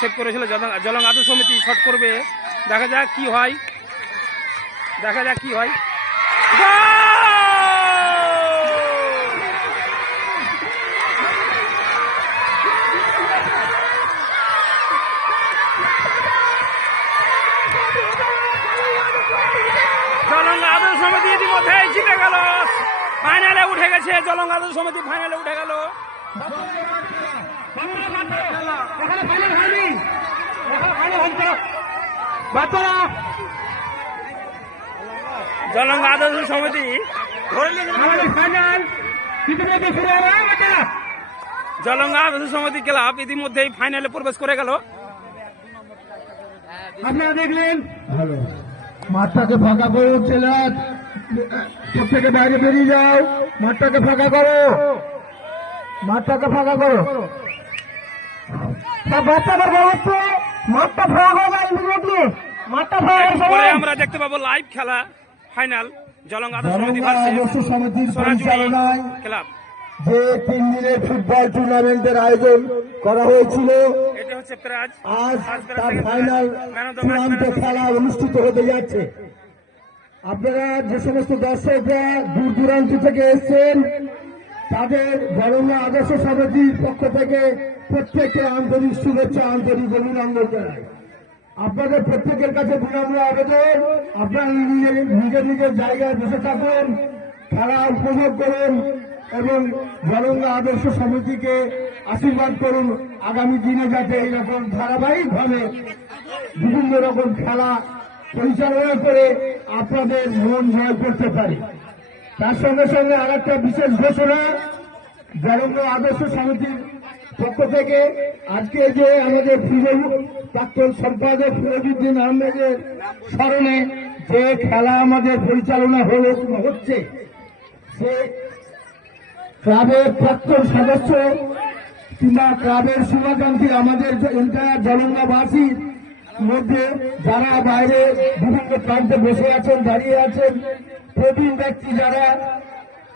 Save করেছিল, জলং আদু সমিতি shot করবে। দেখা যাক কি হয়। দেখা যাক কি হয়। সমিতি ইতিমধ্যে জিতে গেল। ফাইনালে উঠে গেছে। জলঙ্গ আদর সমিতি ফাইনালে উঠে গেল। জলঙ্গ আদর্শ সমিতি জলঙ্গ আদর্শ সমিতি ক্লাব ইতিমধ্যেই ফাইনালে প্রবেশ করে গেল। আপনারা দেখলেন? মাঠটাকে ফাঁকা করো ছেলে প্রত্যেকে বাইরে বেরিয়ে যাও। মাঠটাকে ফাঁকা করো। মাঠটাকে ফাঁকা করো। বাচ্চাদের বলছে মাঠটা ফাঁকা করো ইমিডিয়েটলি মাঠটা ফাঁকা একটু করো পরে সবাই। আমরা দেখতে পাবো লাইভ খেলা ফাইনাল জলঙ্গ আদর্শ সমিতি জলঙ্গা সমিতির পরিচালনায় ক্লাব। যে তিন দিনের ফুটবল টুর্নামেন্টের আয়োজন করা হয়েছিল আজ তার ফাইনাল চূড়ান্ত খেলা অনুষ্ঠিত হতে যাচ্ছে। আপনারা যে সমস্ত দর্শকরা দূর দূরান্ত থেকে এসেছেন তাদের জনন্য আদর্শ সমিতির পক্ষ থেকে প্রত্যেককে আন্তরিক শুভেচ্ছা, আন্তরিক অভিনন্দন জানাই। আপনাদের প্রত্যেকের কাছে বিনম্র আবেদন। আপনারা নিজের নিজের নিজের জায়গায় বসে থাকুন, খেলা উপভোগ করুন এবং জনঙ্গা আদর্শ সমিতিকে আশীর্বাদ করুন। আগামী দিনে যাতে এইরকম ধারাবাহিকভাবে বিভিন্ন রকম খেলা পরিচালনা করে আপনাদের মন জয় করতে পারে। তার সঙ্গে সঙ্গে আর একটা বিশেষ ঘোষণা জনঙ্গ আদর্শ সমিতির পক্ষ থেকে। আজকে যে আমাদের ফিরোজ প্রাক্তন সম্পাদক ফিরোজুদ্দিন আহমেদের স্মরণে যে খেলা আমাদের পরিচালনা হলো, হচ্ছে সে ক্লাবের প্রাক্তন সদস্য কিংবা ক্লাবের শুভাকাঙ্ক্ষী আমাদের জলঙ্গাবাসীর মধ্যে যারা বাইরে বিভিন্ন প্রান্তে বসে আছেন, দাঁড়িয়ে আছেন প্রবীণ ব্যক্তি যারা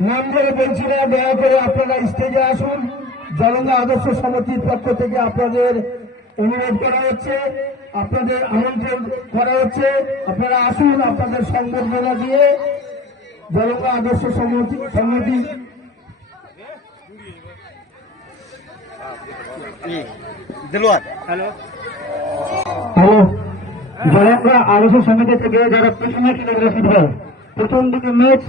নাম ধরে বলছি না দয়া করে আপনারা স্টেজে আসুন। জলঙ্গা আদর্শ সমিতির পক্ষ থেকে আপনাদের অনুরোধ করা হচ্ছে আপনাদের আমন্ত্রণ করা হচ্ছে। আপনারা আসুন আপনাদের সংবর্ধনা দিয়ে জলঙ্গা আদর্শ সমিতি সমিতি। হ্যালো। হ্যালো। জলঙ্গা আদর্শ সমিতি থেকে যারা প্রথমে খেলে ফুটবল প্রথম দিকে ম্যাচ